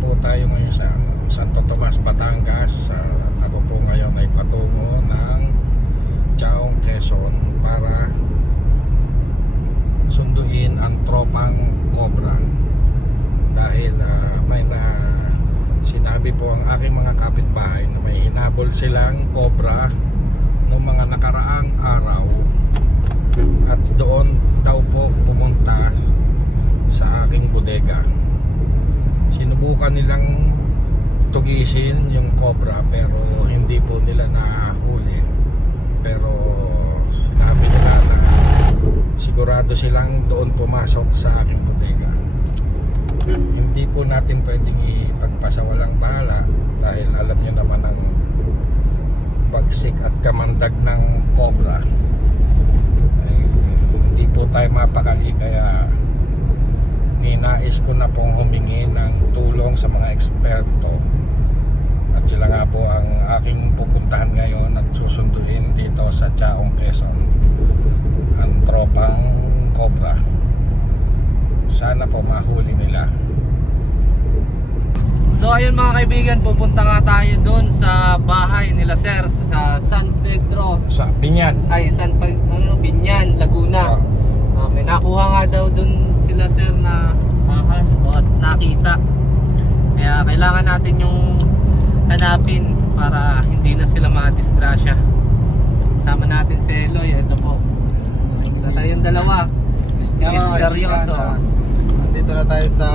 po tayo ngayon sa Santo Tomas, Batangas. At ako po ngayon ay patungo ng Chaong, Quezon para sunduin ang tropang Cobra. Dahil may sinabi po ang aking mga kapitbahay na may hinabol silang Cobra noong mga nakaraang araw. At doon daw po pumunta sa aking bodega. Sinubukan nilang tugisin yung Cobra pero hindi po nila nahuli. Pero sinabi nila na sigurado silang doon pumasok sa aking bodega. Hindi po natin pwedeng ipagpasawalang bahala dahil alam nyo naman ang pagsik at kamandag ng Cobra. Hindi po tayo mapakali, kaya ninais ko na pong humingi ng tulong sa mga eksperto at sila nga po ang aking pupuntahan ngayon at susunduin dito sa Chaong, Quezon, ang tropang Cobra. Sana po mahuli nila. So ayun mga kaibigan, pupunta nga tayo doon sa bahay nila Sir sa San Pedro, Sa Binyan. Binyan, Laguna. May nakuha nga daw doon sila Sir na ahas at nakita. Kaya kailangan natin yung hanapin para hindi na sila ma-disgrasya. Kasama natin si Eloy, ito po. Sa tayong dalawa, si Misterioso. Andito na tayo sa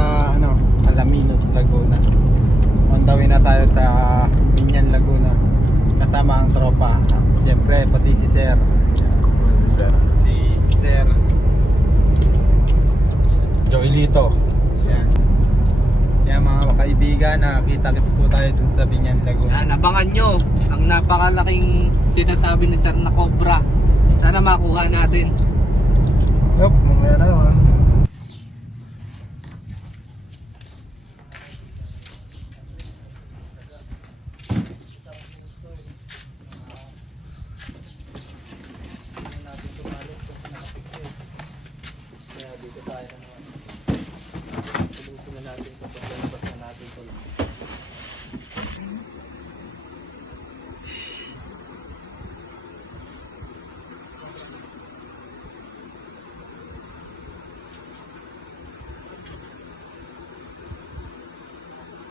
Alaminos, Laguna. On the way na tayo sa Binyan, Laguna. Kasama ang tropa. At siyempre pati si Sir. Si Sir Joelito. Yan. Yan mga kaibigan, kita-kits po tayo dun sa Binyan, Laguna. Yan, abangan nyo ang napakalaking sinasabi ni Sir na Cobra. Sana makuha natin. Yup, mamaya na naman.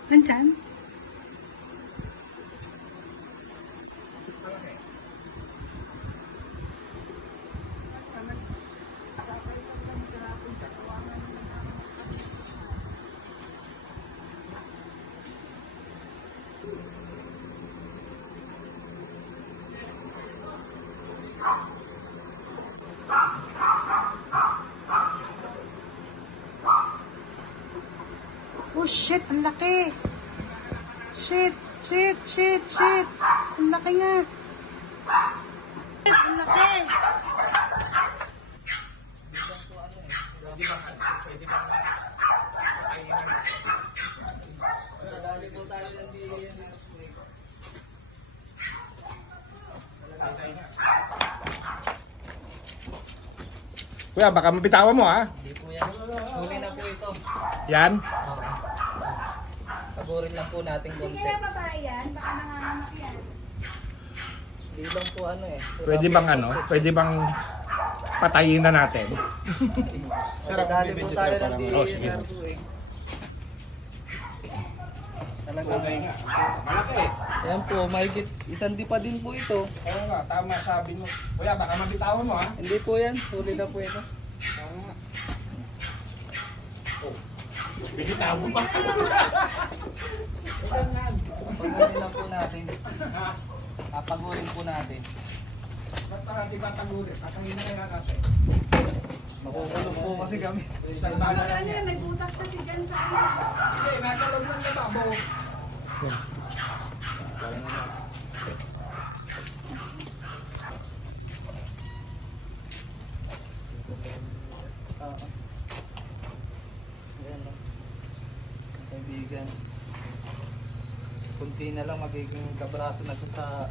Nandyan? Oh shit, ang laki. Shit. Ang laki nga. Shit, ang laki. Dali po tayo ng Kuya, baka mapitawan mo ha. Hindi po yan. Huli na po ito. Yan. Okay. Pagurin lang po natin konti. Sige na babae yan, baka nanganganak yan. Hindi lang po Pwede bang Pwede bang patayin na natin? Dali po tayo ng Oh, sige. Talaga. Malaki. Ayan po, mahigit isang dipa din po ito. Oo nga, tama sabi mo. Kuya, baka mapitawan mo ha. Hindi po yan, huli na po ito. Bitawan pa. Pagurin lang po natin. Papagurin po natin. Ba't parang di ba tagulit? Patayin na nga natin. Makukulong po kasi kami. Isang bala lang Ano yan. yan, may butas kasi dyan sa ano. Hindi, nasa loob ng lababo. Ayan o. Kaibigan. Kunti na lang magiging kabraso na siya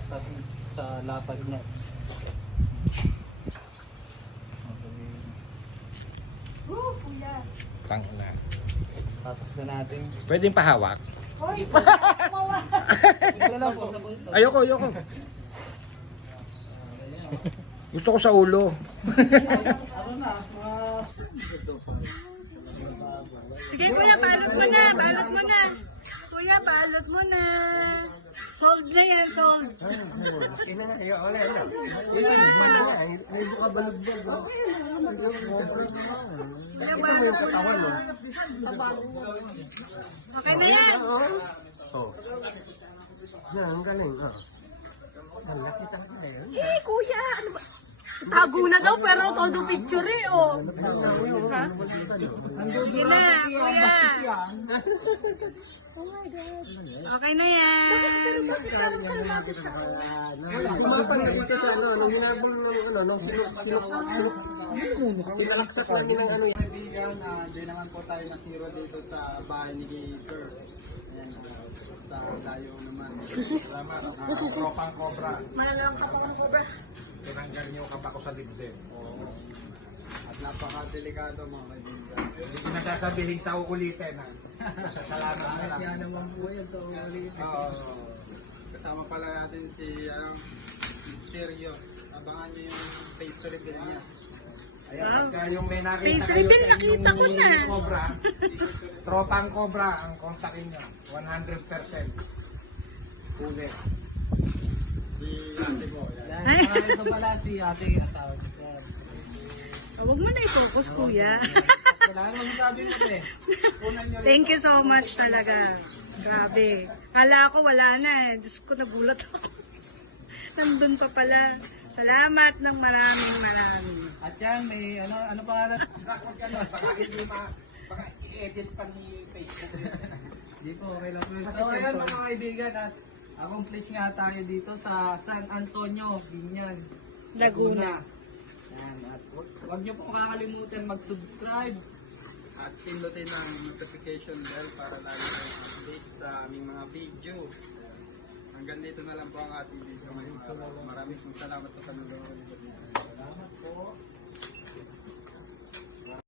sa lapad niya. Kuya. putang ina. Pasok na natin. Pwedeng pahawak? Ito lang po sa buntot. Ayoko. Gusto ko sa ulo. Sige kuya, balot mo na. Kuya, balot mo na. Sold na yan, sold. Kuya, balot mo na. Okay na yan. Eh, kuya, ano ba? Tago na daw pero todo picture eh, oh. Ha? Sige na, kuya. Oh my gosh. Okay na yan. Bakit parang kalmado siya? Kaibigan, hindi naman po tayo nasiro dito sa bahay ni Sir. Ayan, sa layo naman. Salamat. Tropang Cobra. Tinanggal niyo ka ba ko sa dibdib? At napaka-delikado mga kaibigan. Hindi na sasabihin sa uulitin. Ha? Salamat na lang. Kaya naman po yan sa ulit. Oo. Kasama pala natin si Mysterious. Abangan nyo yung face reveal niya. Ayan, Wow. pagka yung may nakita Face kayo reveal, sa nakita ko inyong na. Cobra, Tropang Cobra ang kontakin nyo. 100%. Kulit. Si ate mo. Yan. Yan, pangalan ko pala si ate asawa. Yan. Huwag mo na i-focus, kuya. Wala naman sabi mo eh. Unan nyo rin. Thank you so much talaga. Grabe. Kala ko wala na eh. Diyos ko, nagulat ako. Nandun pa pala. Salamat ng maraming. At yan, may ano pangalan? Huwag ka na, baka hindi baka i-edit pa ni Facebook. Hindi po, okay lang po. So ayan mga kaibigan at accomplish nga tayo dito sa San Antonio, Binyan, Laguna. Yan, at huwag nyo po kakalimutan mag-subscribe. At pindutin ang notification bell para lagi kayong update sa aming mga video. Hanggang dito na lang po ang ating video ngayon. Maraming salamat sa panonood. Salamat po.